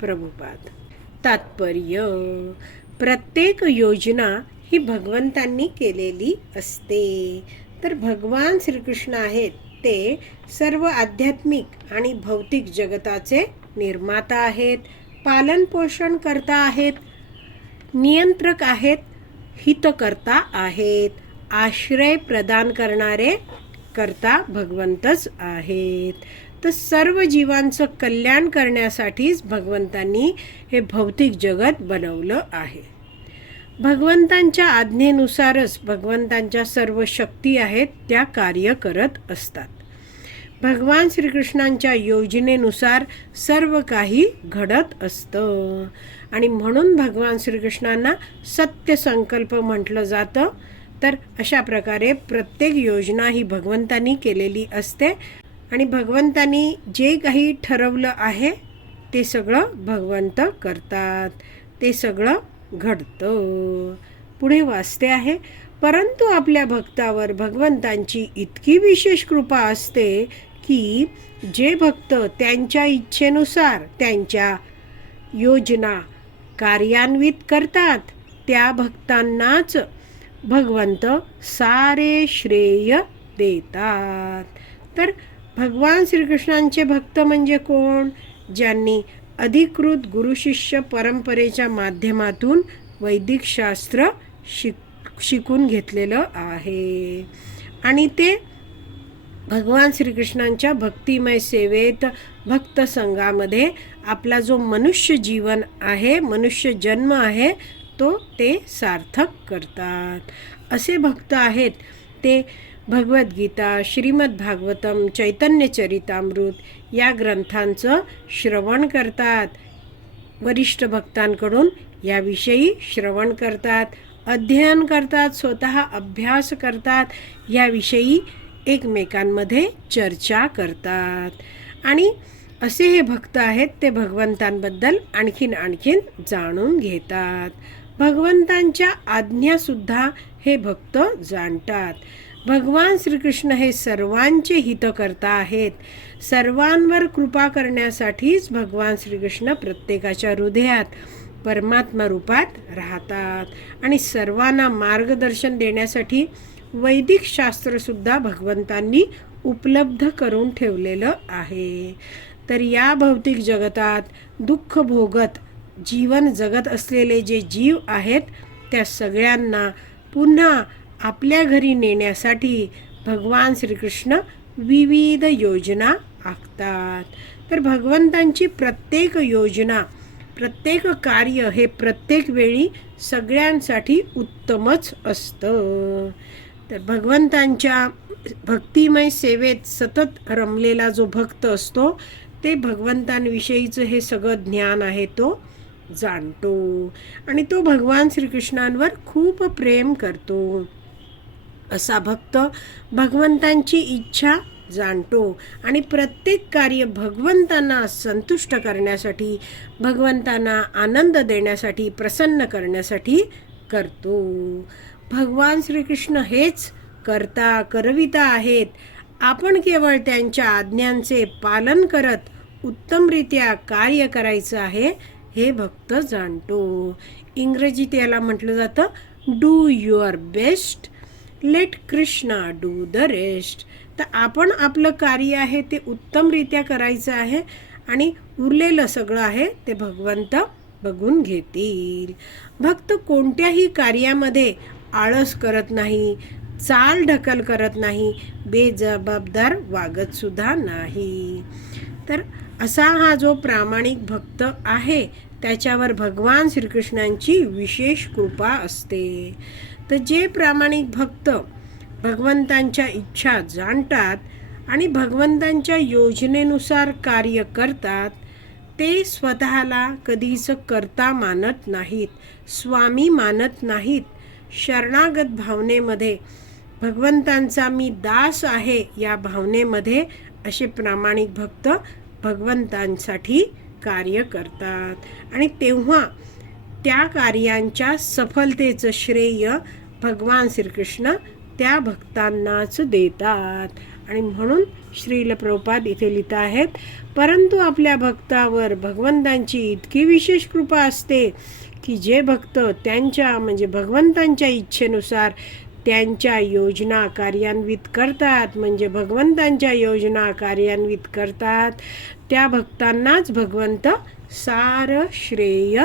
प्रभुपाद. तात्पर्य प्रत्येक योजना ही भगवंतांनी केलेली असते. तर भगवान श्रीकृष्ण आहेत ते सर्व आध्यात्मिक आणि भौतिक जगताचे निर्माता आहेत पालन पोषण करता आहेत नियंत्रक आहेत हितकर्ता आहेत आश्रय प्रदान करणारे करता भगवंतच आहेत. तर सर्व जीवांचं कल्याण करण्यासाठीच भगवंतांनी हे भौतिक जगत बनवलं आहे. भगवंतांच्या आज्ञेनुसारच भगवंतांच्या सर्व शक्ती आहेत त्या कार्य करत असतात. भगवान श्रीकृष्णांच्या योजनेनुसार सर्व काही घडत असतं. आणि म्हणून भगवान श्रीकृष्णांना सत्य संकल्प म्हटलं जातं. तर अशा प्रकारे प्रत्येक योजना ही भगवंतांनी केलेली असते. आणि भगवंतानी जे काही ठरवलं आहे ते सगळं भगवंत करतात. ते सगळं घडतं. पुढे वाचते आहे परंतु आपल्या भक्तावर भगवंतांची इतकी विशेष कृपा असते की जे भक्त त्यांच्या इच्छेनुसार त्यांच्या योजना कार्यान्वित करतात त्या भक्तांनाच भगवंत सारे श्रेय देतात. तर भगवान श्रीकृष्णांचे भक्त म्हणजे कोण? ज्यांनी अधिकृत गुरुशिष्य परंपरेच्या माध्यमातून वैदिक शास्त्र शिक शिकून घेतलेलं आहे. आणि ते भगवान श्रीकृष्णांच्या भक्तिमय सेवेत भक्त संघामध्ये आपला जो मनुष्य जीवन आहे मनुष्य जन्म आहे तो ते सार्थक करतात. असे भक्त आहेत ते भगवद्गीता श्रीमद भागवतम चैतन्य चरितामृत या ग्रंथांचं श्रवण करतात. वरिष्ठ भक्तांकडून याविषयी श्रवण करतात अध्ययन करतात स्वतः अभ्यास करतात याविषयी एकमेकांमध्ये चर्चा करतात. आणि असे हे भक्त आहेत ते भगवंतांबद्दल आणखीन आणखीन जाणून घेतात. भगवंतांच्या आज्ञासुद्धा हे भक्त जाणतात. भगवान श्रीकृष्ण हे सर्वांचे हितकर्ता आहेत. सर्वांवर कृपा करण्यासाठीच भगवान श्रीकृष्ण प्रत्येकाच्या हृदयात परमात्मा रूपात राहतात आणि सर्वांना मार्गदर्शन देण्यासाठी वैदिक शास्त्रसुद्धा भगवंतांनी उपलब्ध करून ठेवलेलं आहे. तर या भौतिक जगतात दुःख भोगत जीवन जगत असलेले जे जीव आहेत त्या सगळ्यांना पुन्हा आपल्या घरी नेण्यासाठी भगवान श्रीकृष्ण विविध योजना आखतात. तर भगवंतांची प्रत्येक योजना प्रत्येक कार्य हे प्रत्येक वेळी सगळ्यांसाठी उत्तमच असतं. तर भगवंतांच्या भक्तिमय सेवेत सतत रमलेला जो भक्त असतो ते भगवंतांविषयीचं हे सगळं ज्ञान आहे तो जाणतो. आणि तो भगवान श्रीकृष्णांवर खूप प्रेम करतो. असा भक्त भगवंतांची इच्छा जाणतो आणि प्रत्येक कार्य भगवंतांना संतुष्ट करण्यासाठी भगवंतांना आनंद देण्यासाठी प्रसन्न करण्यासाठी करतो. भगवान श्रीकृष्ण हेच करता करविता आहेत. आपण केवळ त्यांच्या आज्ञांचे पालन करत उत्तमरित्या कार्य करायचं आहे हे भक्त जाणतो. इंग्रजीत याला म्हटलं जातं do your best let Krishna do the rest तर आपण आपलं कार्य आहे ते उत्तमरित्या करायचं आहे आणि उरलेलं सगळं आहे ते भगवंत बघून घेतील. भक्त कोणत्याही कार्यामध्ये आळस करत नाही चाल ढकल करत नाही बेजबाबदार वागत सुद्धा नाही. तर असा हा जो प्रामाणिक भक्त आहे त्याच्यावर भगवान श्रीकृष्णांची विशेष कृपा असते. तर जे प्रामाणिक भक्त भगवंतांच्या इच्छा जाणतात आणि भगवंतांच्या योजनेनुसार कार्य करतात ते स्वतःला कधीच करता मानत नाहीत स्वामी मानत नाहीत. शरणागत भावनेमध्ये भगवंतांचा मी दास आहे या भावनेमध्ये असे प्रामाणिक भक्त भगवंतांसाठी कार्य करतात. आणि तेव्हा त्या कार्यांच्या सफलतेचं श्रेय भगवान श्रीकृष्ण त्या भक्तांनाच देतात. आणि म्हणून श्रील प्रभुपाद इथे लिहित आहेत परंतु आपल्या भक्तावर भगवंतांची इतकी विशेष कृपा असते की जे भक्त त्यांच्या म्हणजे भगवंतांच्या इच्छेनुसार त्यांच्या योजना कार्यान्वित करतात म्हणजे भगवंतांच्या योजना कार्यान्वित करतात त्या भक्तांनाच भगवंत सार श्रेय